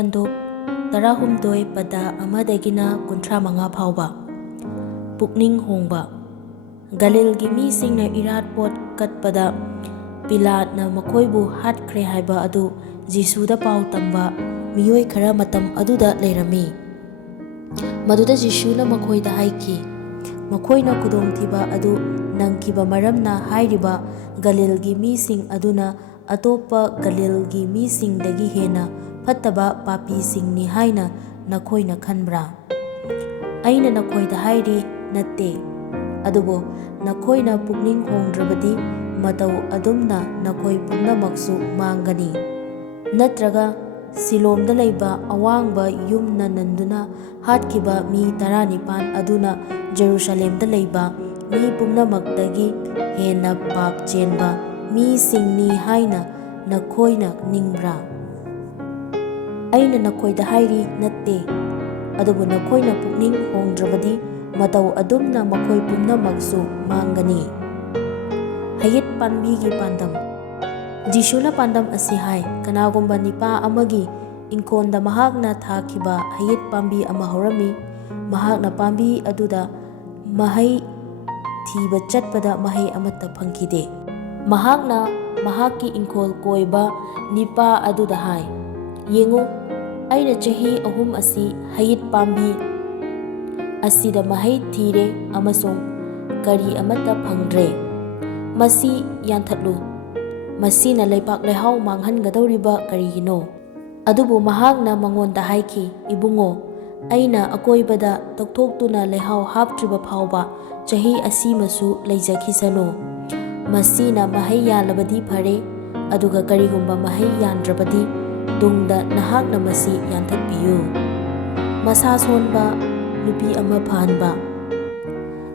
ꯕꯟꯗꯨꯛ 16 ꯄꯗ 1-35 ꯐꯥꯎꯕ꯫ ꯄꯨꯛꯅꯤꯡ ꯍꯣꯡꯕ. ꯒꯂꯤꯜꯒꯤ ꯃꯤꯁꯤꯡꯅ ꯏꯔꯥꯠ-ꯄꯣꯠ ꯀꯠꯄꯗ ꯄꯤꯂꯥꯠꯅ ꯃꯈꯣꯏꯕꯨ ꯍꯥꯠꯈ꯭ꯔꯦ ꯍꯥꯏꯕ ꯑꯗꯨ ꯖꯤꯁꯨꯗ ꯄꯥꯎ ꯇꯝꯕ ꯃꯤꯑꯣꯏ ꯈꯔ ꯃꯇꯝ ꯑꯗꯨꯗ ꯂꯩꯔꯝꯃꯤ꯫ ꯃꯗꯨꯗ ꯖꯤꯁꯨꯅ ꯃꯈꯣꯏꯗ ꯍꯥꯏꯈꯤ, ꯃꯈꯣꯏꯅ ꯈꯨꯗꯣꯡꯊꯤꯕ ꯑꯗꯨ ꯅꯪꯈꯤꯕ ꯃꯔꯝꯅ ꯍꯥꯏꯔꯤꯕ ꯒꯂꯤꯜꯒꯤ ꯃꯤꯁꯤꯡ ꯑꯗꯨꯅ ꯑꯇꯣꯞꯄ ꯒꯂꯤꯜꯒꯤ ꯃꯤꯁꯤꯡꯗꯒꯤ ꯍꯦꯟꯅ ꯐꯠꯇꯕ ꯄꯥꯄꯤꯁꯤꯡꯅꯤ ꯍꯥꯏꯅ ꯅꯈꯣꯏꯅ ꯈꯟꯕ꯭ꯔꯥ? ꯑꯩꯅ ꯅꯈꯣꯏꯗ ꯍꯥꯏꯔꯤ, ꯅꯠꯇꯦ꯫ ꯑꯗꯨꯕꯨ ꯅꯈꯣꯏꯅ ꯄꯨꯛꯅꯤꯡ ꯍꯣꯡꯗ꯭ꯔꯕꯗꯤ ꯃꯇꯧ ꯑꯗꯨꯝꯅ ꯅꯈꯣꯏ ꯄꯨꯝꯅꯃꯛꯁꯨ ꯃꯥꯡꯒꯅꯤ꯫ ꯅꯠꯇ꯭ꯔꯒ ꯁꯤꯂꯣꯝꯗ ꯂꯩꯕ ꯑꯋꯥꯡꯕ ꯌꯨꯝꯅ ꯅꯟꯗꯨꯅ ꯍꯥꯠꯈꯤꯕ ꯃꯤ 19 ꯑꯗꯨꯅ ꯖꯦꯔꯨꯁꯥꯂꯦꯝꯗ ꯂꯩꯕ ꯃꯤ ꯄꯨꯝꯅꯃꯛꯇꯒꯤ ꯍꯦꯟꯅ ꯄꯥꯞ ꯆꯦꯟꯕ ꯃꯤꯁꯤꯡꯅꯤ ꯍꯥꯏꯅ ꯅꯈꯣꯏꯅ ꯅꯤꯡꯕ꯭ꯔꯥ? ꯑꯩꯅ ꯅꯈꯣꯏꯗ ꯍꯥꯏꯔꯤ, ꯅꯠꯇꯦ꯫ ꯑꯗꯨꯕꯨ ꯅꯈꯣꯏꯅ ꯄꯨꯛꯅꯤꯡ ꯍꯣꯡꯗ꯭ꯔꯕꯗꯤ ꯃꯇꯧ ꯑꯗꯨꯝꯅ ꯃꯈꯣꯏ ꯄꯨꯝꯅꯃꯛꯁꯨ ꯃꯥꯡꯒꯅꯤ꯫ ꯍꯌꯤꯠ ꯄꯥꯝꯕꯤꯒꯤ ꯄꯥꯟꯗꯝ꯫ ꯖꯤꯁꯨꯅ ꯄꯥꯟꯗꯝ ꯑꯁꯤ ꯍꯥꯏ, ꯀꯅꯥꯒꯨꯝꯕ ꯅꯤꯄꯥ ꯑꯃꯒꯤ ꯏꯪꯈꯣꯜꯗ ꯃꯍꯥꯛꯅ ꯊꯥꯈꯤꯕ ꯍꯌꯤꯠ ꯄꯥꯝꯕꯤ ꯑꯃ ꯍꯧꯔꯝꯃꯤ꯫ ꯃꯍꯥꯛꯅ ꯄꯥꯝꯕꯤ ꯑꯗꯨꯗ ꯃꯍꯩ ꯊꯤꯕ ꯆꯠꯄꯗ ꯃꯍꯩ ꯑꯃꯠꯇ ꯐꯪꯈꯤꯗꯦ꯫ ꯃꯍꯥꯛꯅ ꯃꯍꯥꯛꯀꯤ ꯏꯪꯈꯣꯜ ꯀꯣꯏꯕ ꯅꯤꯄꯥ ꯑꯗꯨꯗ ꯍꯥꯏ, ꯌꯦꯡꯉꯨ, ꯑꯩꯅ ꯆꯍꯤ 3 ꯑꯁꯤ ꯍꯌꯤꯠ ꯄꯥꯝꯕꯤ ꯑꯁꯤꯗ ꯃꯍꯩ ꯊꯤꯔꯦ ꯑꯃꯁꯨꯡ ꯀꯔꯤ ꯑꯃꯠꯇ ꯐꯪꯗ꯭ꯔꯦ꯫ ꯃꯁꯤ ꯌꯥꯟꯊꯠꯂꯨ, ꯃꯁꯤꯅ ꯂꯩꯕꯥꯛ ꯂꯩꯍꯥꯎ ꯃꯥꯡꯍꯟꯒꯗꯧꯔꯤꯕ ꯀꯔꯤꯒꯤꯅꯣ? ꯑꯗꯨꯕꯨ ꯃꯍꯥꯛꯅ ꯃꯉꯣꯟꯗ ꯍꯥꯏꯈꯤ, ꯏꯕꯨꯡꯉꯣ, ꯑꯩꯅ ꯑꯀꯣꯏꯕꯗ ꯇꯧꯊꯣꯛꯇꯨꯅ ꯂꯩꯍꯥꯎ ꯍꯥꯞꯇ꯭ꯔꯤꯕ ꯐꯥꯎꯕ ꯆꯍꯤ ꯑꯁꯤꯃꯁꯨ ꯂꯩꯖꯈꯤꯁꯅꯨ꯫ ꯃꯁꯤꯅ ꯃꯍꯩ ꯌꯥꯜꯂꯕꯗꯤ ꯐꯔꯦ, ꯑꯗꯨꯒ ꯀꯔꯤꯒꯨꯝꯕ ꯃꯍꯩ ꯌꯥꯟꯗ꯭ꯔꯕꯗꯤ ꯇꯨꯡꯗ ꯅꯍꯥꯛꯅ ꯃꯁꯤ ꯌꯥꯟꯊꯠꯄꯤꯌꯨ꯫ ꯃꯁꯥ ꯁꯣꯟꯕ ꯅꯨꯄꯤ ꯑꯃ ꯐꯍꯟꯕ꯫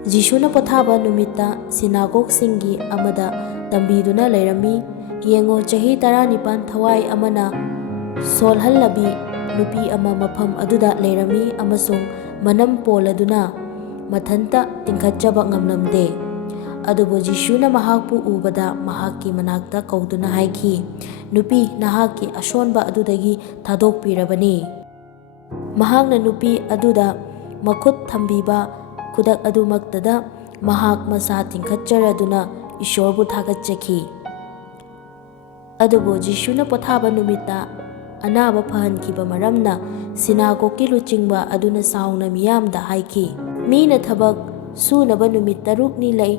ꯖꯤꯁꯨꯅ ꯄꯣꯊꯥꯕ ꯅꯨꯃꯤꯠꯇ ꯁꯤꯅꯥꯒꯣꯒꯁꯤꯡꯒꯤ ꯑꯃꯗ ꯇꯝꯕꯤꯗꯨꯅ ꯂꯩꯔꯝꯃꯤ꯫ ꯌꯦꯡꯉꯨ, ꯆꯍꯤ 19 ꯊꯋꯥꯏ ꯑꯃꯅ ꯁꯣꯜꯍꯜꯂꯕꯤ ꯅꯨꯄꯤ ꯑꯃ ꯃꯐꯝ ꯑꯗꯨꯗ ꯂꯩꯔꯝꯃꯤ ꯑꯃꯁꯨꯡ ꯃꯅꯝ ꯄꯣꯜꯂꯗꯨꯅ ꯃꯊꯟꯇ ꯇꯤꯡꯈꯠꯆꯕ ꯉꯝꯂꯝꯗꯦ꯫ ꯑꯗꯨꯕꯨ ꯖꯤꯁꯨꯅ ꯃꯍꯥꯛꯄꯨ ꯎꯕꯗ ꯃꯍꯥꯛꯀꯤ ꯃꯅꯥꯛꯇ ꯀꯧꯗꯨꯅ ꯍꯥꯏꯈꯤ, ꯅꯨꯄꯤ, ꯅꯍꯥꯛꯀꯤ ꯑꯁꯣꯟꯕ ꯑꯗꯨꯗꯒꯤ ꯊꯥꯗꯣꯛꯄꯤꯔꯕꯅꯤ꯫ ꯃꯍꯥꯛꯅ ꯅꯨꯄꯤ ꯑꯗꯨꯗ ꯃꯈꯨꯠ ꯊꯝꯕꯤꯕ ꯈꯨꯗꯛ ꯑꯗꯨꯃꯛꯇꯗ ꯃꯍꯥꯛ ꯃꯁꯥ ꯇꯤꯡꯈꯠꯆꯔꯗꯨꯅ ꯏꯁꯣꯔꯕꯨ ꯊꯥꯒꯠꯆꯈꯤ꯫ ꯑꯗꯨꯕꯨ ꯖꯤꯁꯨꯅ ꯄꯣꯊꯥꯕ ꯅꯨꯃꯤꯠꯇ ꯑꯅꯥꯕ ꯐꯍꯟꯈꯤꯕ ꯃꯔꯝꯅ ꯁꯤꯅꯥꯒꯣꯒꯀꯤ ꯂꯨꯆꯤꯡꯕ ꯑꯗꯨꯅ ꯁꯥꯎꯅ ꯃꯤꯌꯥꯝꯗ ꯍꯥꯏꯈꯤ, ꯃꯤꯅ ꯊꯕꯛ ꯁꯨꯅꯕ ꯅꯨꯃꯤꯠ 6ꯅꯤ ꯂꯩ,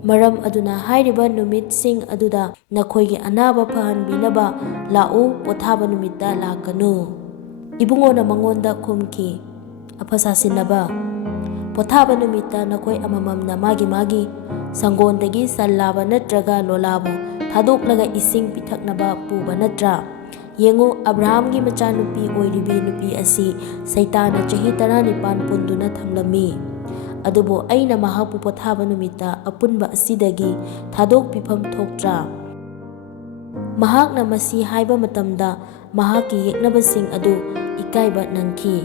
ꯃꯔꯝ ꯑꯗꯨꯅ ꯍꯥꯏꯔꯤꯕ ꯅꯨꯃꯤꯠꯁꯤꯡ ꯑꯗꯨꯗ ꯅꯈꯣꯏꯒꯤ ꯑꯅꯥꯕ ꯐꯍꯟꯕꯤꯅꯕ ꯂꯥꯛꯎ, ꯄꯣꯊꯥꯕ ꯅꯨꯃꯤꯠꯇ ꯂꯥꯛꯀꯅꯨ꯫ ꯏꯕꯨꯡꯉꯣꯅ ꯃꯉꯣꯟꯗ ꯈꯨꯝꯈꯤ, ꯑꯐ-ꯁꯥꯁꯤꯟꯅꯕ, ꯄꯣꯊꯥꯕ ꯅꯨꯃꯤꯠꯇ ꯅꯈꯣꯏ ꯑꯃꯃꯝꯅ ꯃꯥꯒꯤ ꯁꯪꯒꯣꯟꯗꯒꯤ ꯁꯟ ꯂꯥꯕ ꯅꯠꯇ꯭ꯔꯒ ꯂꯣꯂꯥꯕꯨ ꯊꯥꯗꯣꯛꯂꯒ ꯏꯁꯤꯡ ꯄꯤꯊꯛꯅꯕ ꯄꯨꯕ ꯅꯠꯇ꯭ꯔꯥ? ꯌꯦꯡꯉꯨ, ꯑꯕ꯭ꯔꯥꯍꯥꯝꯒꯤ ꯃꯆꯥꯅꯨꯄꯤ ꯑꯣꯏꯔꯤꯕꯤ ꯅꯨꯄꯤ ꯑꯁꯤ ꯁꯩꯇꯥꯟꯅ ꯆꯍꯤ 19 ꯄꯨꯟꯗꯨꯅ ꯊꯝꯂꯝꯃꯤ, ꯑꯗꯨꯕꯨ ꯑꯩꯅ ꯃꯍꯥꯛꯄꯨ ꯄꯣꯊꯥꯕ ꯅꯨꯃꯤꯠꯇ ꯑꯄꯨꯟꯕ ꯑꯁꯤꯗꯒꯤ ꯊꯥꯗꯣꯛꯄꯤꯐꯝ ꯊꯣꯛꯇ꯭ꯔꯥ? ꯃꯍꯥꯛꯅ ꯃꯁꯤ ꯍꯥꯏꯕ ꯃꯇꯝꯗ ꯃꯍꯥꯛꯀꯤ ꯌꯦꯛꯅꯕꯁꯤꯡ ꯑꯗꯨ ꯏꯀꯥꯏꯕ ꯅꯪꯈꯤ꯫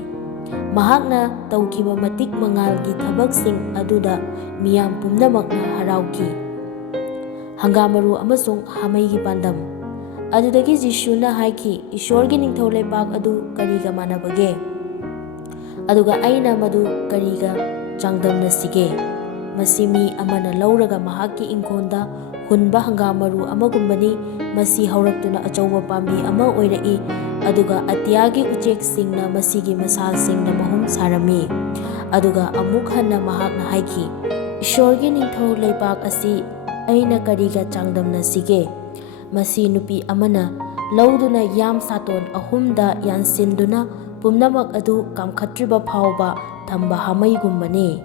ꯃꯍꯥꯛꯅ ꯇꯧꯈꯤꯕ ꯃꯇꯤꯛ ꯃꯉꯥꯜꯒꯤ ꯊꯕꯛꯁꯤꯡ ꯑꯗꯨꯗ ꯃꯤꯌꯥꯝ ꯄꯨꯝꯅꯃꯛꯅ ꯍꯔꯥꯎꯈꯤ꯫ ꯍꯪꯒꯥꯝ ꯃꯔꯨ ꯑꯃꯁꯨꯡ ꯍꯥꯃꯩꯒꯤ ꯄꯥꯟꯗꯝ꯫ ꯑꯗꯨꯗꯒꯤ ꯖꯤꯁꯨꯅ ꯍꯥꯏꯈꯤ, ꯏꯁꯣꯔꯒꯤ ꯅꯤꯡꯊꯧ ꯂꯩꯕꯥꯛ ꯑꯗꯨ ꯀꯔꯤꯒ ꯃꯥꯟꯅꯕꯒꯦ? ꯑꯗꯨꯒ ꯑꯩꯅ ꯃꯗꯨ ꯀꯔꯤꯒ ꯆꯥꯡꯗꯝꯅꯁꯤꯒꯦ? ꯃꯁꯤ ꯃꯤ ꯑꯃꯅ ꯂꯧꯔꯒ ꯃꯍꯥꯛꯀꯤ ꯏꯪꯈꯣꯜꯗ ꯍꯨꯟꯕ ꯍꯪꯒꯥꯝ ꯃꯔꯨ ꯑꯃꯒꯨꯝꯕꯅꯤ꯫ ꯃꯁꯤ ꯍꯧꯔꯛꯇꯨꯅ ꯑꯆꯧꯕ ꯄꯥꯝꯕꯤ ꯑꯃ ꯑꯣꯏꯔꯛꯏ, ꯑꯗꯨꯒ ꯑꯇꯤꯌꯥꯒꯤ ꯎꯆꯦꯛꯁꯤꯡꯅ ꯃꯁꯤꯒꯤ ꯃꯁꯥꯁꯤꯡꯅ ꯃꯍꯨꯝ ꯁꯥꯔꯝꯃꯤ꯫ ꯑꯗꯨꯒ ꯑꯃꯨꯛ ꯍꯟꯅ ꯃꯍꯥꯛꯅ ꯍꯥꯏꯈꯤ, ꯏꯁꯣꯔꯒꯤ ꯅꯤꯡꯊꯧ ꯂꯩꯕꯥꯛ ꯑꯁꯤ ꯑꯩꯅ ꯀꯔꯤꯒ ꯆꯥꯡꯗꯝꯅꯁꯤꯒꯦ? ꯃꯁꯤ ꯅꯨꯄꯤ ꯑꯃꯅ ꯂꯧꯗꯨꯅ ꯌꯥꯝ ꯁꯥꯇꯣꯟ 3ꯗ ꯌꯥꯟꯁꯤꯟꯗꯨꯅ ꯄꯨꯝꯅꯃꯛ ꯑꯗꯨ ꯀꯥꯝꯈꯠꯇ꯭ꯔꯤꯕ ꯐꯥꯎꯕ ꯊꯝꯕ ꯍꯥꯃꯩꯒꯨꯝꯕꯅꯤ꯫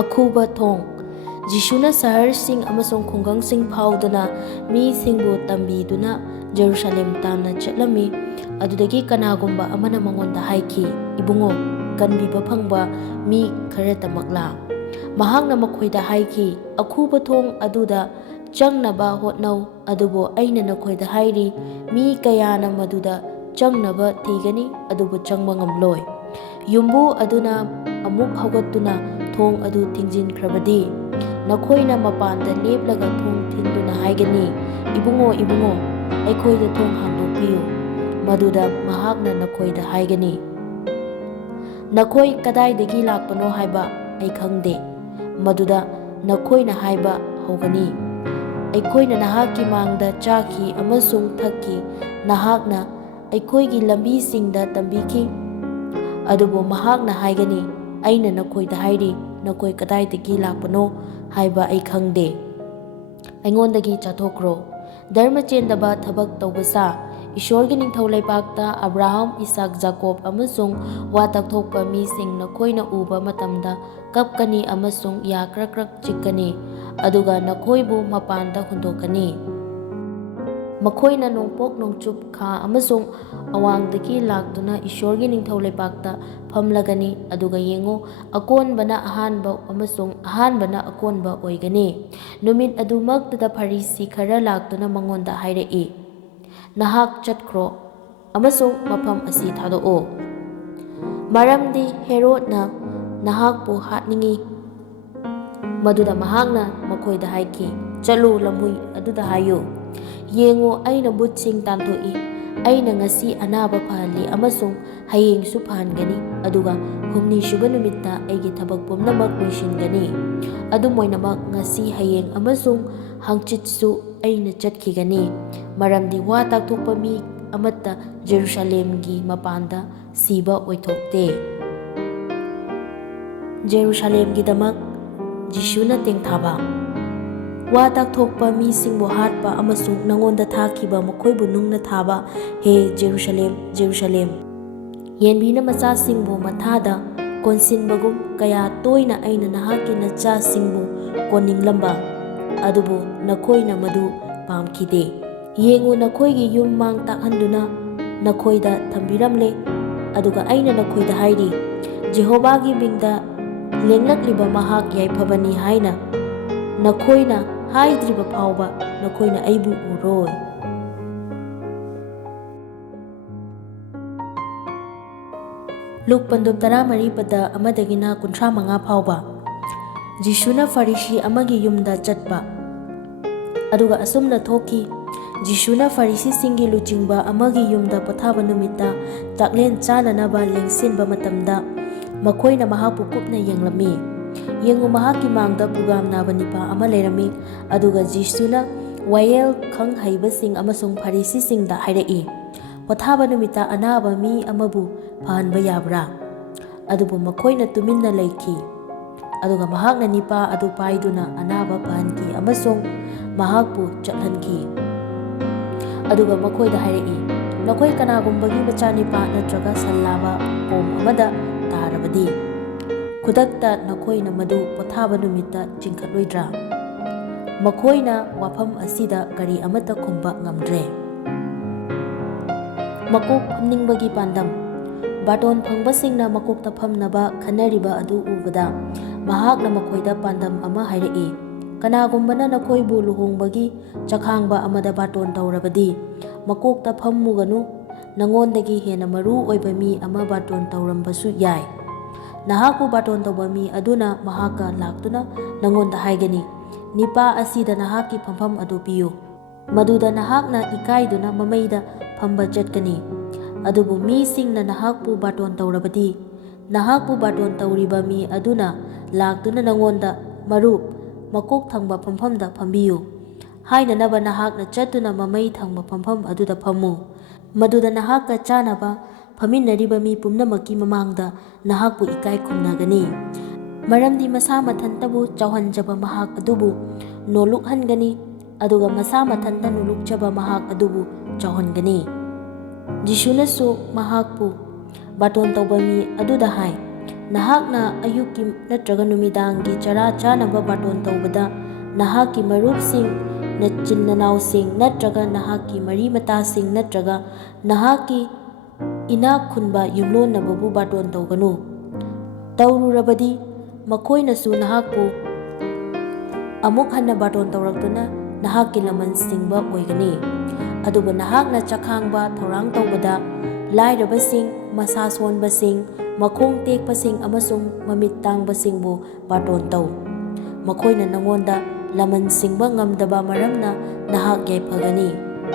ꯑꯈꯨꯕ ꯊꯣꯡ꯫ ꯖꯤꯁꯨꯅ ꯁꯍꯔꯁꯤꯡ ꯑꯃꯁꯨꯡ ꯈꯨꯡꯒꯪꯁꯤꯡ ꯐꯥꯎꯗꯨꯅ ꯃꯤꯁꯤꯡꯕꯨ ꯇꯝꯕꯤꯗꯨꯅ ꯖꯦꯔꯨꯁꯥꯂꯦꯝ ꯇꯥꯟꯅ ꯆꯠꯂꯝꯃꯤ꯫ ꯑꯗꯨꯗꯒꯤ ꯀꯅꯥꯒꯨꯝꯕ ꯑꯃꯅ ꯃꯉꯣꯟꯗ ꯍꯥꯏꯈꯤ, ꯏꯕꯨꯡꯉꯣ, ꯀꯟꯕꯤꯕ ꯐꯪꯕ ꯃꯤ ꯈꯔꯇꯃꯛꯂꯥ? ꯃꯍꯥꯛꯅ ꯃꯈꯣꯏꯗ ꯍꯥꯏꯈꯤ, ꯑꯈꯨꯕ ꯊꯣꯡ ꯑꯗꯨꯗ ꯆꯪꯅꯕ ꯍꯣꯠꯅꯧ, ꯑꯗꯨꯕꯨ ꯑꯩꯅ ꯅꯈꯣꯏꯗ ꯍꯥꯏꯔꯤ, ꯃꯤ ꯀꯌꯥꯅ ꯃꯗꯨꯗ ꯆꯪꯅꯕ ꯊꯤꯒꯅꯤ, ꯑꯗꯨꯕꯨ ꯆꯪꯕ ꯉꯝꯂꯣꯏ꯫ ꯌꯨꯝꯕꯨ ꯑꯗꯨꯅ ꯑꯃꯨꯛ ꯍꯧꯒꯠꯇꯨꯅ ꯊꯣꯡ ꯑꯗꯨ ꯊꯤꯡꯖꯤꯟꯈ꯭ꯔꯕꯗꯤ ꯅꯈꯣꯏꯅ ꯃꯄꯥꯟꯗ ꯂꯦꯞꯂꯒ ꯊꯣꯡ ꯊꯤꯟꯗꯨꯅ ꯍꯥꯏꯒꯅꯤ, ꯏꯕꯨꯡꯉꯣ, ꯏꯕꯨꯡꯉꯣ, ꯑꯩꯈꯣꯏꯗ ꯊꯣꯡ ꯍꯥꯡꯗꯣꯛꯄꯤꯌꯨ꯫ ꯃꯗꯨꯗ ꯃꯍꯥꯛꯅ ꯅꯈꯣꯏꯗ ꯍꯥꯏꯒꯅꯤ, "ꯅꯈꯣꯏ ꯀꯗꯥꯏꯗꯒꯤ ꯂꯥꯛꯄꯅꯣ ꯍꯥꯏꯕ ꯑꯩ ꯈꯪꯗꯦ"꯫ ꯃꯗꯨꯗ ꯅꯈꯣꯏꯅ ꯍꯥꯏꯕ ꯍꯧꯒꯅꯤ, "ꯑꯩꯈꯣꯏꯅ ꯅꯍꯥꯛꯀꯤ ꯃꯥꯡꯗ ꯆꯥꯈꯤ ꯑꯃꯁꯨꯡ ꯊꯛꯈꯤ, ꯅꯍꯥꯛꯅ ꯑꯩꯈꯣꯏꯒꯤ ꯂꯝꯕꯤꯁꯤꯡꯗ ꯇꯝꯕꯤꯈꯤ"꯫ ꯑꯗꯨꯕꯨ ꯃꯍꯥꯛꯅ ꯍꯥꯏꯒꯅꯤ, "ꯑꯩꯅ ꯅꯈꯣꯏꯗ ꯍꯥꯏꯔꯤ, ꯅꯈꯣꯏ ꯀꯗꯥꯏꯗꯒꯤ ꯂꯥꯛꯄꯅꯣ ꯍꯥꯏꯕ ꯑꯩ ꯈꯪꯗꯦ꯫ ꯑꯩꯉꯣꯟꯗꯒꯤ ꯆꯠꯊꯣꯛꯈ꯭ꯔꯣ"꯫ ꯙꯔꯃ ꯆꯦꯟꯗꯕ ꯊꯕꯛ ꯇꯧꯕ ꯁꯥ꯫ ꯏꯁ꯭ꯋꯔꯒꯤ ꯅꯤꯡꯊꯧ ꯂꯩꯕꯥꯛꯇ ꯑꯕ꯭ꯔꯥꯍꯥꯝ, ꯏꯁꯥꯛ, ꯖꯥꯀꯣꯕ ꯑꯃꯁꯨꯡ ꯋꯥ ꯇꯛꯊꯣꯛꯄ ꯃꯤꯁꯤꯡ ꯅꯈꯣꯏꯅ ꯎꯕ ꯃꯇꯝꯗ ꯀꯞꯀꯅꯤ ꯑꯃꯁꯨꯡ ꯌꯥ ꯀ꯭ꯔꯛ ꯀ꯭ꯔꯛ ꯆꯤꯛꯀꯅꯤ, ꯑꯗꯨꯒ ꯅꯈꯣꯏꯕꯨ ꯃꯄꯥꯟꯗ ꯍꯨꯟꯗꯣꯛꯀꯅꯤ꯫ ꯃꯈꯣꯏꯅ ꯅꯣꯡꯄꯣꯛ ꯅꯣꯡꯆꯨꯞ ꯈꯥ ꯑꯃꯁꯨꯡ ꯑꯋꯥꯡꯗꯒꯤ ꯂꯥꯛꯇꯨꯅ ꯏꯁ꯭ꯋꯔꯒꯤ ꯅꯤꯡꯊꯧ ꯂꯩꯕꯥꯛꯇ ꯐꯝꯂꯒꯅꯤ, ꯑꯗꯨꯒ ꯌꯦꯡꯉꯨ, ꯑꯀꯣꯟꯕꯅ ꯑꯍꯥꯟꯕ ꯑꯃꯁꯨꯡ ꯑꯍꯥꯟꯕꯅ ꯑꯀꯣꯟꯕ ꯑꯣꯏꯒꯅꯤ꯫ ꯅꯨꯃꯤꯠ ꯑꯗꯨꯃꯛꯇꯗ ꯐꯔꯤꯁꯤ ꯈꯔ ꯂꯥꯛꯇꯨꯅ ꯃꯉꯣꯟꯗ ꯍꯥꯏꯔꯛꯏ, "ꯅꯍꯥꯛ ꯆꯠꯈ꯭ꯔꯣ ꯑꯃꯁꯨꯡ ꯃꯐꯝ ꯑꯁꯤ ꯊꯥꯗꯣꯛꯎ, ꯃꯔꯝꯗꯤ ꯍꯦꯔꯣꯗꯅ ꯅꯍꯥꯛꯄꯨ ꯍꯥꯠꯅꯤꯡꯏ"꯫ ꯃꯗꯨꯗ ꯃꯍꯥꯛꯅ ꯃꯈꯣꯏꯗ ꯍꯥꯏꯈꯤ, "ꯆꯠꯂꯨ, ꯂꯝꯍꯨꯏ ꯑꯗꯨꯗ ꯍꯥꯏꯌꯨ, ꯌꯦꯡꯉꯨ, ꯑꯩꯅ ꯚꯨꯠꯁꯤꯡ ꯇꯥꯟꯊꯣꯛꯏ, ꯑꯩꯅ ꯉꯁꯤ ꯑꯅꯥꯕ ꯐꯍꯜꯂꯤ ꯑꯃꯁꯨꯡ ꯍꯌꯦꯡꯁꯨ ꯐꯍꯟꯒꯅꯤ, ꯑꯗꯨꯒ ꯍꯨꯝꯅꯤꯁꯨꯕ ꯅꯨꯃꯤꯠꯇ ꯑꯩꯒꯤ ꯊꯕꯛ ꯄꯨꯝꯅꯃꯛ ꯂꯣꯏꯁꯤꯟꯒꯅꯤ꯫ ꯑꯗꯨꯝ ꯑꯣꯏꯅꯃꯛ ꯉꯁꯤ, ꯍꯌꯦꯡ ꯑꯃꯁꯨꯡ ꯍꯥꯡꯆꯤꯠꯁꯨ ꯑꯩꯅ ꯆꯠꯈꯤꯒꯅꯤ, ꯃꯔꯝꯗꯤ ꯋꯥ ꯇꯥꯛꯊꯣꯛꯄ ꯃꯤ ꯑꯃꯠꯇ ꯖꯦꯔꯨꯁꯥꯂꯦꯝꯒꯤ ꯃꯄꯥꯟꯗ ꯁꯤꯕ ꯑꯣꯏꯊꯣꯛꯇꯦ"꯫ ꯖꯦꯔꯨꯁꯥꯂꯦꯝꯒꯤꯗꯃꯛ ꯖꯤꯁꯨꯅ ꯇꯦꯡꯊꯥꯕ꯫ ꯋꯥ ꯇꯥꯛꯊꯣꯛꯄ ꯃꯤꯁꯤꯡꯕꯨ ꯍꯥꯠꯄ ꯑꯃꯁꯨꯡ ꯅꯉꯣꯟꯗ ꯊꯥꯈꯤꯕ ꯃꯈꯣꯏꯕꯨ ꯅꯨꯡꯅ ꯊꯥꯕ, ꯍꯦ ꯖꯦꯔꯨꯁꯥꯂꯦꯝ, ꯖꯦꯔꯨꯁꯥꯂꯦꯝ, ꯌꯦꯟꯕꯤꯅ ꯃꯆꯥꯁꯤꯡꯕꯨ ꯃꯊꯥꯗ ꯀꯣꯟꯁꯤꯟꯕꯒꯨꯝ ꯀꯌꯥ ꯇꯣꯏꯅ ꯑꯩꯅ ꯅꯍꯥꯛꯀꯤ ꯅꯆꯥꯁꯤꯡꯕꯨ ꯀꯣꯟꯅꯤꯡꯂꯝꯕ, ꯑꯗꯨꯕꯨ ꯅꯈꯣꯏꯅ ꯃꯗꯨ ꯄꯥꯝꯈꯤꯗꯦ꯫ ꯌꯦꯡꯉꯨ, ꯅꯈꯣꯏꯒꯤ ꯌꯨꯝ ꯃꯥꯡ ꯇꯥꯛꯍꯟꯗꯨꯅ ꯅꯈꯣꯏꯗ ꯊꯝꯕꯤꯔꯝꯂꯦ, ꯑꯗꯨꯒ ꯑꯩꯅ ꯅꯈꯣꯏꯗ ꯍꯥꯏꯔꯤ, "ꯖꯦꯍꯣꯚꯥꯒꯤ ꯃꯤꯡꯗ ꯂꯦꯡꯂꯛꯂꯤꯕ ꯃꯍꯥꯛ ꯌꯥꯏꯐꯕꯅꯤ" ꯍꯥꯏꯅ ꯅꯈꯣꯏꯅ ꯍꯥꯏꯗ꯭ꯔꯤꯕ ꯐꯥꯎꯕ ꯅꯈꯣꯏꯅ ꯑꯩꯕꯨ ꯎꯔꯣꯏ꯫ ꯂꯨꯛ ꯄꯟꯗꯨꯞ 14:1-35 ꯐꯥꯎꯕ꯫ ꯖꯤꯁꯨꯅ ꯐꯔꯤꯁꯤ ꯑꯃꯒꯤ ꯌꯨꯝꯗ ꯆꯠꯄ꯫ ꯑꯗꯨꯒ ꯑꯁꯨꯝꯅ ꯊꯣꯛꯈꯤ, ꯖꯤꯁꯨꯅ ꯐꯔꯤꯁꯤꯁꯤꯡꯒꯤ ꯂꯨꯆꯤꯡꯕ ꯑꯃꯒꯤ ꯌꯨꯝꯗ ꯄꯣꯊꯥꯕ ꯅꯨꯃꯤꯠꯇ ꯆꯥꯛꯂꯦꯟ ꯆꯥꯅꯅꯕ ꯂꯦꯡꯁꯤꯟꯕ ꯃꯇꯝꯗ ꯃꯈꯣꯏꯅ ꯃꯍꯥꯛꯄꯨ ꯀꯨꯞꯅ ꯌꯦꯡꯂꯝꯃꯤ꯫ ꯌꯦꯡꯉꯨ, ꯃꯍꯥꯛꯀꯤ ꯃꯥꯡꯗ ꯄꯨꯒꯥꯝ ꯅꯥꯕ ꯅꯤꯄꯥ ꯑꯃ ꯂꯩꯔꯝꯃꯤ꯫ ꯑꯗꯨꯒ ꯖꯤꯁꯨꯅ ꯋꯥꯌꯦꯜ ꯈꯪꯍꯩꯕꯁꯤꯡ ꯑꯃꯁꯨꯡ ꯐꯔꯤꯁꯤꯁꯤꯡꯗ ꯍꯥꯏꯔꯛꯏ, "ꯄꯣꯊꯥꯕ ꯅꯨꯃꯤꯠꯇ ꯑꯅꯥꯕ ꯃꯤ ꯑꯃꯕꯨ ꯐꯍꯟꯕ ꯌꯥꯕ꯭ꯔꯥ?" ꯑꯗꯨꯕꯨ ꯃꯈꯣꯏꯅ ꯇꯨꯃꯤꯟꯅ ꯂꯩꯈꯤ꯫ ꯑꯗꯨꯒ ꯃꯍꯥꯛꯅ ꯅꯤꯄꯥ ꯑꯗꯨ ꯄꯥꯏꯗꯨꯅ ꯑꯅꯥꯕ ꯐꯍꯟꯈꯤ ꯑꯃꯁꯨꯡ ꯃꯍꯥꯛꯄꯨ ꯆꯠꯍꯟꯈꯤ꯫ ꯑꯗꯨꯒ ꯃꯈꯣꯏꯗ ꯍꯥꯏꯔꯛꯏ, "ꯅꯈꯣꯏ ꯀꯅꯥꯒꯨꯝꯕꯒꯤ ꯃꯆꯥꯅꯤꯄꯥ ꯅꯠꯇ꯭ꯔꯒ ꯁꯟ ꯂꯥꯕ ꯀꯣꯝ ꯑꯃꯗ ꯇꯥꯔꯕꯗꯤ, ꯈꯨꯗꯛꯇ ꯅꯈꯣꯏꯅ ꯃꯗꯨ ꯄꯣꯊꯥꯕ ꯅꯨꯃꯤꯠꯇ ꯆꯤꯡꯈꯠꯂꯣꯏꯗ꯭ꯔꯥ?" ꯃꯈꯣꯏꯅ ꯋꯥꯐꯝ ꯑꯁꯤꯗ ꯀꯔꯤ ꯑꯃꯠꯇ ꯈꯨꯝꯕ ꯉꯝꯗ꯭ꯔꯦ꯫ ꯃꯀꯣꯛ ꯐꯝꯅꯤꯡꯕꯒꯤ ꯄꯥꯟꯗꯝ꯫ ꯕꯥꯔꯇꯣꯟ ꯐꯪꯕꯁꯤꯡꯅ ꯃꯀꯣꯛꯇ ꯐꯝꯅꯕ ꯈꯟꯅꯔꯤꯕ ꯑꯗꯨ ꯎꯕꯗ ꯃꯍꯥꯛꯅ ꯃꯈꯣꯏꯗ ꯄꯥꯟꯗꯝ ꯑꯃ ꯍꯥꯏꯔꯛꯏ, "ꯀꯅꯥꯒꯨꯝꯕꯅ ꯅꯈꯣꯏꯕꯨ ꯂꯨꯍꯣꯡꯕꯒꯤ ꯆꯥꯈꯥꯡꯕ ꯑꯃꯗ ꯕꯥꯔꯇꯣꯟ ꯇꯧꯔꯕꯗꯤ, ꯃꯀꯣꯛꯇ ꯐꯝꯃꯨꯒꯅꯨ, ꯅꯉꯣꯟꯗꯒꯤ ꯍꯦꯟꯅ ꯃꯔꯨ ꯑꯣꯏꯕ ꯃꯤ ꯑꯃ ꯕꯥꯔꯇꯣꯟ ꯇꯧꯔꯝꯕꯁꯨ ꯌꯥꯏ꯫ ꯅꯍꯥꯛꯄꯨ ꯕꯥꯔꯇꯣꯟ ꯇꯧꯕ ꯃꯤ ꯑꯗꯨꯅ ꯃꯍꯥꯛꯀ ꯂꯥꯛꯇꯨꯅ ꯅꯉꯣꯟꯗ ꯍꯥꯏꯒꯅꯤ, 'ꯅꯤꯄꯥ ꯑꯁꯤꯗ ꯅꯍꯥꯛꯀꯤ ꯐꯝꯐꯝ ꯑꯗꯨ ꯄꯤꯌꯨ'꯫ ꯃꯗꯨꯗ ꯅꯍꯥꯛꯅ ꯏꯀꯥꯏꯗꯨꯅ ꯃꯃꯩꯗ ꯐꯝꯕ ꯆꯠꯀꯅꯤ꯫ ꯑꯗꯨꯕꯨ ꯃꯤꯁꯤꯡꯅ ꯅꯍꯥꯛꯄꯨ ꯕꯥꯔꯇꯣꯟ ꯇꯧꯔꯕꯗꯤ, ꯅꯍꯥꯛꯄꯨ ꯕꯥꯔꯇꯣꯟ ꯇꯧꯔꯤꯕ ꯃꯤ ꯑꯗꯨꯅ ꯂꯥꯛꯇꯨꯅ ꯅꯉꯣꯟꯗ, 'ꯃꯔꯨꯞ, ꯃꯀꯣꯛ ꯊꯪꯕ ꯐꯝꯐꯝꯗ ꯐꯝꯕꯤꯌꯨ' ꯍꯥꯏꯅꯅꯕ ꯅꯍꯥꯛꯅ ꯆꯠꯇꯨꯅ ꯃꯃꯩ ꯊꯪꯕ ꯐꯝꯐꯝ ꯑꯗꯨꯗ ꯐꯝꯃꯨ꯫ ꯃꯗꯨꯗ ꯅꯍꯥꯛꯀ ꯆꯥꯅꯕ ꯐꯝꯃꯤꯟꯅꯔꯤꯕ ꯃꯤ ꯄꯨꯝꯅꯃꯛꯀꯤ ꯃꯃꯥꯡꯗ ꯅꯍꯥꯛꯄꯨ ꯏꯀꯥꯏ ꯈꯨꯝꯅꯒꯅꯤ, ꯃꯔꯝꯗꯤ ꯃꯁꯥ ꯃꯊꯟꯇꯕꯨ ꯆꯥꯎꯍꯟꯖꯕ ꯃꯍꯥꯛ ꯑꯗꯨꯕꯨ ꯅꯣꯜꯂꯨꯛꯍꯟꯒꯅꯤ, ꯑꯗꯨꯒ ꯃꯁꯥ ꯃꯊꯟꯇ ꯅꯣꯜꯂꯨꯛꯆꯕ ꯃꯍꯥꯛ ꯑꯗꯨꯕꯨ ꯆꯥꯎꯍꯟꯒꯅꯤ"꯫ ꯖꯤꯁꯨꯅꯁꯨ ꯃꯍꯥꯛꯄꯨ ꯕꯥꯔꯇꯣꯟ ꯇꯧꯕ ꯃꯤ ꯑꯗꯨꯗ ꯍꯥꯏ, "ꯅꯍꯥꯛꯅ ꯑꯌꯨꯛꯀꯤ ꯅꯠꯇ꯭ꯔꯒ ꯅꯨꯃꯤꯗꯥꯡꯒꯤ ꯆꯔꯥ ꯆꯥꯅꯕ ꯕꯥꯔꯇꯣꯟ ꯇꯧꯕꯗ ꯅꯍꯥꯛꯀꯤ ꯃꯔꯨꯞꯁꯤꯡ, ꯅꯆꯤꯟ-ꯅꯅꯥꯎꯁꯤꯡ ꯅꯠꯇ꯭ꯔꯒ ꯅꯍꯥꯛꯀꯤ ꯃꯔꯤ-ꯃꯇꯥꯁꯤꯡ ꯅꯠꯇ꯭ꯔꯒ ꯅꯍꯥꯛꯀꯤ ꯏꯅꯥꯛ ꯈꯨꯟꯕ ꯌꯨꯝꯂꯣꯟꯅꯕꯕꯨ ꯕꯥꯔꯇꯣꯟ ꯇꯧꯒꯅꯨ꯫ ꯇꯧꯔꯨꯔꯕꯗꯤ ꯃꯈꯣꯏꯅꯁꯨ ꯅꯍꯥꯛꯄꯨ ꯑꯃꯨꯛ ꯍꯟꯅ ꯕꯥꯔꯇꯣꯟ ꯇꯧꯔꯛꯇꯨꯅ ꯅꯍꯥꯛꯀꯤ ꯂꯃꯟ ꯁꯤꯡꯕ ꯑꯣꯏꯒꯅꯤ꯫ ꯑꯗꯨꯕꯨ ꯅꯍꯥꯛꯅ ꯆꯥꯈꯥꯡꯕ ꯊꯧꯔꯥꯡ ꯇꯧꯕꯗ ꯂꯥꯏꯔꯕꯁꯤꯡ, ꯃꯁꯥ ꯁꯣꯟꯕꯁꯤꯡ, ꯃꯈꯣꯡ ꯇꯦꯛꯄꯁꯤꯡ ꯑꯃꯁꯨꯡ ꯃꯃꯤꯠ ꯇꯥꯡꯕꯁꯤꯡꯕꯨ ꯕꯥꯔꯇꯣꯟ ꯇꯧ꯫ ꯃꯈꯣꯏꯅ ꯅꯉꯣꯟꯗ ꯂꯃꯟ ꯁꯤꯡꯕ ꯉꯝꯗꯕ ꯃꯔꯝꯅ ꯅꯍꯥꯛ ꯌꯥꯏꯐꯒꯅꯤ,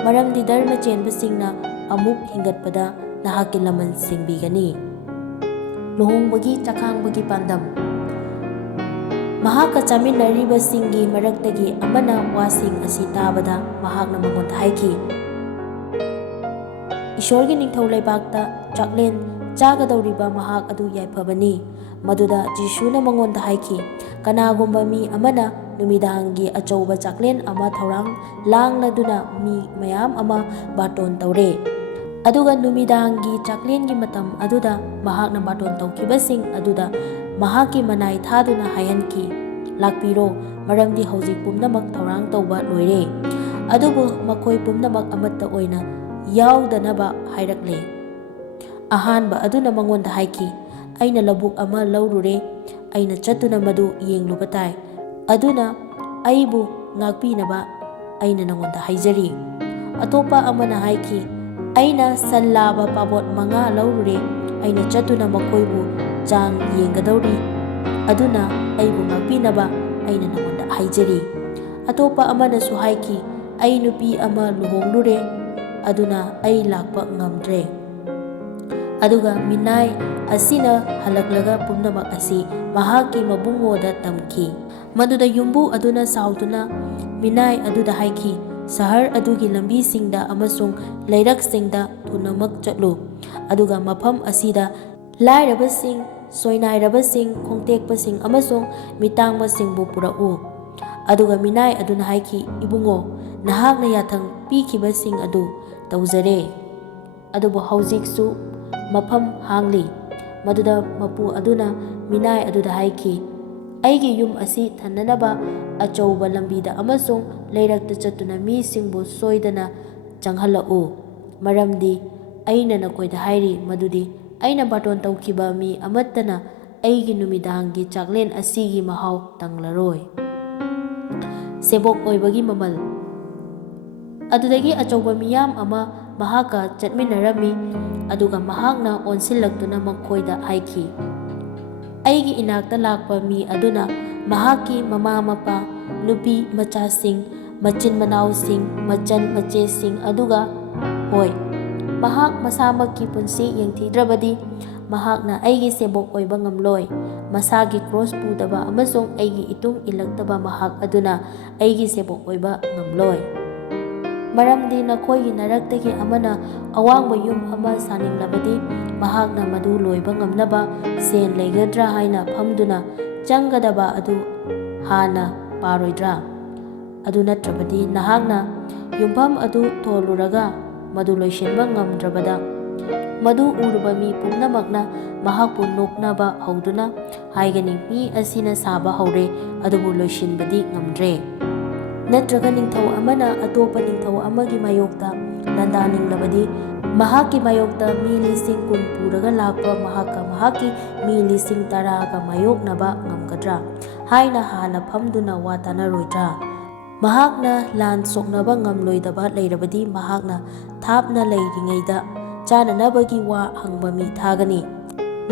ꯃꯔꯝꯗꯤ ꯙꯔꯃ ꯆꯦꯟꯕꯁꯤꯡꯅ ꯑꯃꯨꯛ ꯍꯤꯡꯒꯠꯄꯗ ꯅꯍꯥꯛꯀꯤ ꯂꯃꯟ ꯁꯤꯡꯕꯤꯒꯅꯤ꯫ ꯂꯨꯍꯣꯡꯕꯒꯤ ꯆꯥꯈꯥꯡꯕꯒꯤ ꯄꯥꯟꯗꯝ꯫ ꯃꯍꯥꯛꯀ ꯆꯥꯃꯤꯟꯅꯔꯤꯕꯁꯤꯡꯒꯤ ꯃꯔꯛꯇꯒꯤ ꯑꯃꯅ ꯋꯥꯁꯤꯡ ꯑꯁꯤ ꯇꯥꯕꯗ ꯃꯍꯥꯛꯅ ꯃꯉꯣꯟꯗ ꯍꯥꯏꯈꯤ, ꯏꯁꯣꯔꯒꯤ ꯅꯤꯡꯊꯧ ꯂꯩꯕꯥꯛꯇ ꯆꯥꯛꯂꯦꯟ ꯆꯥꯒꯗꯧꯔꯤꯕ ꯃꯍꯥꯛ ꯑꯗꯨ ꯌꯥꯏꯐꯕꯅꯤ꯫ ꯃꯗꯨꯗ ꯖꯤꯁꯨꯅ ꯃꯉꯣꯟꯗ ꯍꯥꯏꯈꯤ, ꯀꯅꯥꯒꯨꯝꯕ ꯃꯤ ꯑꯃꯅ ꯅꯨꯃꯤꯗꯥꯡꯒꯤ ꯑꯆꯧꯕ ꯆꯥꯛꯂꯦꯟ ꯑꯃ ꯊꯧꯔꯥꯡ ꯂꯥꯡꯂꯗꯨꯅ ꯃꯤ ꯃꯌꯥꯝ ꯑꯃ ꯕꯥꯔꯇꯣꯟ ꯇꯧꯔꯦ, ꯑꯗꯨꯒ ꯅꯨꯃꯤꯗꯥꯡꯒꯤ ꯆꯥꯛꯂꯦꯟꯒꯤ ꯃꯇꯝ ꯑꯗꯨꯗ ꯃꯍꯥꯛꯅ ꯕꯥꯔꯇꯣꯟ ꯇꯧꯈꯤꯕꯁꯤꯡ ꯑꯗꯨꯗ ꯃꯍꯥꯛꯀꯤ ꯃꯅꯥꯏ ꯊꯥꯗꯨꯅ ꯍꯥꯏꯍꯟꯈꯤ, ꯂꯥꯛꯄꯤꯔꯣ, ꯃꯔꯝꯗꯤ ꯍꯧꯖꯤꯛ ꯄꯨꯝꯅꯃꯛ ꯊꯧꯔꯥꯡ ꯇꯧꯕ ꯂꯣꯏꯔꯦ꯫ ꯑꯗꯨꯕꯨ ꯃꯈꯣꯏ ꯄꯨꯝꯅꯃꯛ ꯑꯃꯠꯇ ꯑꯣꯏꯅ ꯌꯥꯎꯗꯅꯕ ꯍꯥꯏꯔꯛꯂꯦ꯫ ꯑꯍꯥꯟꯕ ꯑꯗꯨꯅ ꯃꯉꯣꯟꯗ ꯍꯥꯏꯈꯤ, ꯑꯩꯅ ꯂꯧꯕꯨꯛ ꯑꯃ ꯂꯧꯔꯨꯔꯦ, ꯑꯩꯅ ꯆꯠꯇꯨꯅ ꯃꯗꯨ ꯌꯦꯡꯂꯨꯕ ꯇꯥꯏ, ꯑꯗꯨꯅ ꯑꯩꯕꯨ ꯉꯥꯛꯄꯤꯅꯕ ꯑꯩꯅ ꯅꯉꯣꯟꯗ ꯍꯥꯏꯖꯔꯤ꯫ ꯑꯇꯣꯞꯄ ꯑꯃꯅ ꯍꯥꯏꯈꯤ, ꯑꯩꯅ ꯁꯟ ꯂꯥꯕ ꯄꯥꯕꯣꯠ 5 ꯂꯧꯔꯨꯔꯦ, ꯑꯩꯅ ꯆꯠꯇꯨꯅ ꯃꯈꯣꯏꯕꯨ ꯆꯥꯡ ꯌꯦꯡꯒꯗꯧꯔꯤ, ꯑꯗꯨꯅ ꯑꯩꯕꯨ ꯉꯥꯛꯄꯤꯅꯕ ꯑꯩꯅ ꯅꯉꯣꯟꯗ ꯍꯥꯏꯖꯔꯤ꯫ ꯑꯇꯣꯞꯄ ꯑꯃꯅꯁꯨ ꯍꯥꯏꯈꯤ, ꯑꯩ ꯅꯨꯄꯤ ꯑꯃ luhonglure, ꯑꯗꯨꯅ ꯑꯩ ꯂꯥꯛꯄ ꯉꯝꯗ꯭ꯔꯦ꯫ ꯑꯗꯨꯒ ꯃꯤꯅꯥꯏ ꯑꯁꯤꯅ ꯍꯜꯂꯛꯂꯒ ꯄꯨꯝꯅꯃꯛ ꯑꯁꯤ ꯃꯍꯥꯛꯀꯤ ꯃꯕꯨꯡꯉꯣꯗ ꯇꯝꯈꯤ꯫ ꯃꯗꯨꯗ ꯌꯨꯝꯕꯨ ꯑꯗꯨꯅ ꯁꯥꯎꯗꯨꯅ ꯃꯤꯅꯥꯏ ꯑꯗꯨꯗ ꯍꯥꯏꯈꯤ, ꯁꯍꯔ ꯑꯗꯨꯒꯤ ꯂꯝꯕꯤꯁꯤꯡꯗ ꯑꯃꯁꯨꯡ ꯂꯩꯔꯛꯁꯤꯡꯗ ꯊꯨꯅꯃꯛ ꯆꯠꯂꯨ, ꯑꯗꯨꯒ ꯃꯐꯝ ꯑꯁꯤꯗ ꯂꯥꯏꯔꯕꯁꯤꯡ, ꯁꯣꯏꯅꯥꯏꯔꯕꯁꯤꯡ, ꯈꯣꯡꯇꯦꯛꯄꯁꯤꯡ ꯑꯃꯁꯨꯡ ꯃꯤꯇꯥꯡꯕꯁꯤꯡꯕꯨ ꯄꯨꯔꯛꯎ꯫ ꯑꯗꯨꯒ ꯃꯤꯅꯥꯏ ꯑꯗꯨꯅ ꯍꯥꯏꯈꯤ, ꯏꯕꯨꯡꯉꯣ, ꯅꯍꯥꯛꯅ ꯌꯥꯊꯪ ꯄꯤꯈꯤꯕꯁꯤꯡ ꯑꯗꯨ ꯇꯧꯖꯔꯦ, ꯑꯗꯨꯕꯨ ꯍꯧꯖꯤꯛꯁꯨ ꯃꯐꯝ ꯍꯥꯡꯂꯤ꯫ ꯃꯗꯨꯗ ꯃꯄꯨ ꯑꯗꯨꯅ ꯃꯤꯅꯥꯏ ꯑꯗꯨꯗ ꯍꯥꯏꯈꯤ, ꯑꯩꯒꯤ ꯌꯨꯝ ꯑꯁꯤ ꯊꯟꯅꯅꯕ ꯑꯆꯧꯕ ꯂꯝꯕꯤꯗ ꯑꯃꯁꯨꯡ ꯂꯩꯔꯛꯇ ꯆꯠꯇꯨꯅ ꯃꯤꯁꯤꯡꯕꯨ ꯁꯣꯏꯗꯅ ꯆꯪꯍꯜꯂꯛꯎ, ꯃꯔꯝꯗꯤ ꯑꯩꯅ ꯅꯈꯣꯏꯗ ꯍꯥꯏꯔꯤ ꯃꯗꯨꯗꯤ ꯑꯩꯅ ꯕꯥꯔꯇꯣꯟ ꯇꯧꯈꯤꯕ ꯃꯤ ꯑꯃꯠꯇꯅ ꯑꯩꯒꯤ ꯅꯨꯃꯤꯗꯥꯡꯒꯤ ꯆꯥꯛꯂꯦꯟ ꯑꯁꯤꯒꯤ ꯃꯍꯥꯎ ꯇꯪꯂꯔꯣꯏ꯫ ꯁꯦꯕꯣꯛ ꯑꯣꯏꯕꯒꯤ ꯃꯃꯜ꯫ ꯑꯗꯨꯗꯒꯤ ꯑꯆꯧꯕ ꯃꯤꯌꯥꯝ ꯑꯃ ꯃꯍꯥꯛꯀ ꯆꯠꯃꯤꯟꯅꯔꯝꯃꯤ, ꯑꯗꯨꯒ ꯃꯍꯥꯛꯅ ꯑꯣꯟꯁꯤꯜꯂꯛꯇꯨꯅ ꯃꯈꯣꯏꯗ ꯍꯥꯏꯈꯤ, ꯑꯩꯒꯤ ꯏꯅꯥꯛꯇ ꯂꯥꯛꯄ ꯃꯤ ꯑꯗꯨꯅ ꯃꯍꯥꯛꯀꯤ ꯃꯃꯥ-ꯃꯄꯥ, ꯅꯨꯄꯤ ꯃꯆꯥꯁꯤꯡ, ꯃꯆꯤꯟ-ꯃꯅꯥꯎꯁꯤꯡ, ꯃꯆꯟ-ꯃꯆꯦꯁꯤꯡ, ꯑꯗꯨꯒ ꯍꯣꯏ, ꯃꯍꯥꯛ ꯃꯁꯥꯃꯛꯀꯤ ꯄꯨꯟꯁꯤ ꯌꯦꯡꯊꯤꯗ꯭ꯔꯕꯗꯤ ꯃꯍꯥꯛꯅ ꯑꯩꯒꯤ ꯁꯦꯕꯣꯛ ꯑꯣꯏꯕ ꯉꯝꯂꯣꯏ꯫ ꯃꯁꯥꯒꯤ ꯀ꯭ꯔꯣꯁ ꯄꯨꯗꯕ ꯑꯃꯁꯨꯡ ꯑꯩꯒꯤ ꯏꯇꯨꯡ ꯏꯜꯂꯛꯇꯕ ꯃꯍꯥꯛ ꯑꯗꯨꯅ ꯑꯩꯒꯤ ꯁꯦꯕꯣꯛ ꯑꯣꯏꯕ ꯉꯝꯂꯣꯏ꯫ ꯃꯔꯝꯗꯤ ꯅꯈꯣꯏꯒꯤ ꯅꯔꯛꯇꯒꯤ ꯑꯃꯅ ꯑꯋꯥꯡꯕ ꯌꯨꯝ ꯑꯃ ꯁꯥꯅꯤꯡꯂꯕꯗꯤ ꯃꯍꯥꯛꯅ ꯃꯗꯨ ꯂꯣꯏꯕ ꯉꯝꯅꯕ ꯁꯦꯟ ꯂꯩꯒꯗ꯭ꯔꯥ ꯍꯥꯏꯅ ꯐꯝꯗꯨꯅ ꯆꯪꯒꯗꯕ ꯑꯗꯨ ꯍꯥꯟꯅ ꯄꯥꯔꯣꯏꯗ꯭ꯔꯥ? ꯑꯗꯨ ꯅꯠꯇ꯭ꯔꯕꯗꯤ ꯅꯍꯥꯛꯅ ꯌꯨꯝꯐꯝ ꯑꯗꯨ ꯊꯣꯜꯂꯨꯔꯒ ꯃꯗꯨ ꯂꯣꯏꯁꯤꯟꯕ ꯉꯝꯗ꯭ꯔꯕꯗ ꯃꯗꯨ ꯎꯔꯨꯕ ꯃꯤ ꯄꯨꯝꯅꯃꯛꯅ ꯃꯍꯥꯛꯄꯨ ꯅꯣꯛꯅꯕ ꯍꯧꯗꯨꯅ ꯍꯥꯏꯒꯅꯤ, ꯃꯤ ꯑꯁꯤꯅ ꯁꯥꯕ ꯍꯧꯔꯦ ꯑꯗꯨꯕꯨ ꯂꯣꯏꯁꯤꯟꯕꯗꯤ ꯉꯝꯗ꯭ꯔꯦ꯫ ꯅꯠꯇ꯭ꯔꯒ ꯅꯤꯡꯊꯧ ꯑꯃꯅ ꯑꯇꯣꯞꯄ ꯅꯤꯡꯊꯧ ꯑꯃꯒꯤ ꯃꯥꯌꯣꯛꯇ ꯂꯥꯟꯗꯥꯅꯤꯡꯂꯕꯗꯤ ꯃꯍꯥꯛꯀꯤ ꯃꯥꯌꯣꯛꯇ ꯃꯤ 10,000 ꯄꯨꯔꯒ ꯂꯥꯛꯄ ꯃꯍꯥꯛꯀ ꯃꯍꯥꯛꯀꯤ ꯃꯤ 10,000ꯒ ꯃꯥꯌꯣꯛꯅꯕ ꯉꯝꯒꯗ꯭ꯔꯥ ꯍꯥꯏꯅ ꯍꯥꯟꯅ ꯐꯝꯗꯨꯅ ꯋꯥ ꯇꯥꯅꯔꯣꯏꯗ꯭ꯔꯥ? ꯃꯍꯥꯛꯅ ꯂꯥꯟ ꯁꯣꯛꯅꯕ ꯉꯝꯂꯣꯏꯗꯕ ꯂꯩꯔꯕꯗꯤ ꯃꯍꯥꯛꯅ ꯊꯥꯞꯅ ꯂꯩꯔꯤꯉꯩꯗ ꯆꯥꯅꯅꯕꯒꯤ ꯋꯥ ꯍꯪꯕ ꯃꯤ ꯊꯥꯒꯅꯤ꯫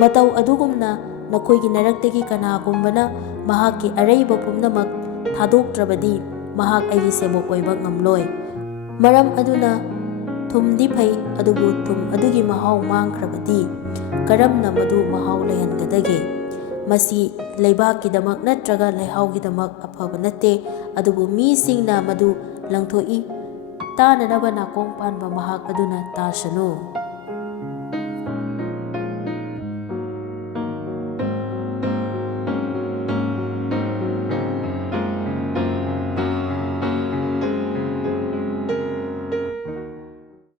ꯃꯇꯧ ꯑꯗꯨꯒꯨꯝꯅ ꯅꯈꯣꯏꯒꯤ ꯅꯔꯛꯇꯒꯤ ꯀꯅꯥꯒꯨꯝꯕꯅ ꯃꯍꯥꯛꯀꯤ ꯑꯔꯩꯕ ꯄꯨꯝꯅꯃꯛ ꯊꯥꯗꯣꯛꯇ꯭ꯔꯕꯗꯤ ꯃꯍꯥꯛ ꯑꯩꯒꯤ ꯁꯦꯕꯣꯛ ꯑꯣꯏꯕ ꯉꯝꯂꯣꯏ꯫ ꯃꯔꯝ ꯑꯗꯨꯅ ꯊꯨꯝꯗꯤ ꯐꯩ, ꯑꯗꯨꯕꯨ ꯊꯨꯝ ꯑꯗꯨꯒꯤ ꯃꯍꯥꯎ ꯃꯥꯡꯈ꯭ꯔꯕꯗꯤ ꯀꯔꯝꯅ ꯃꯗꯨ ꯃꯍꯥꯎ ꯂꯩꯍꯟꯒꯗꯒꯦ? ꯃꯁꯤ ꯂꯩꯕꯥꯛꯀꯤꯗꯃꯛ ꯅꯠꯇ꯭ꯔꯒ ꯂꯩꯍꯥꯎꯒꯤꯗꯃꯛ ꯑꯐꯕ ꯅꯠꯇꯦ, ꯑꯗꯨꯕꯨ ꯃꯤꯁꯤꯡꯅ ꯃꯗꯨ ꯂꯪꯊꯣꯛꯏ꯫ ꯇꯥꯅꯅꯕ ꯅꯥꯀꯣꯡ ꯄꯥꯟꯕ ꯃꯍꯥꯛ ꯑꯗꯨꯅ ꯇꯥꯁꯅꯨ꯫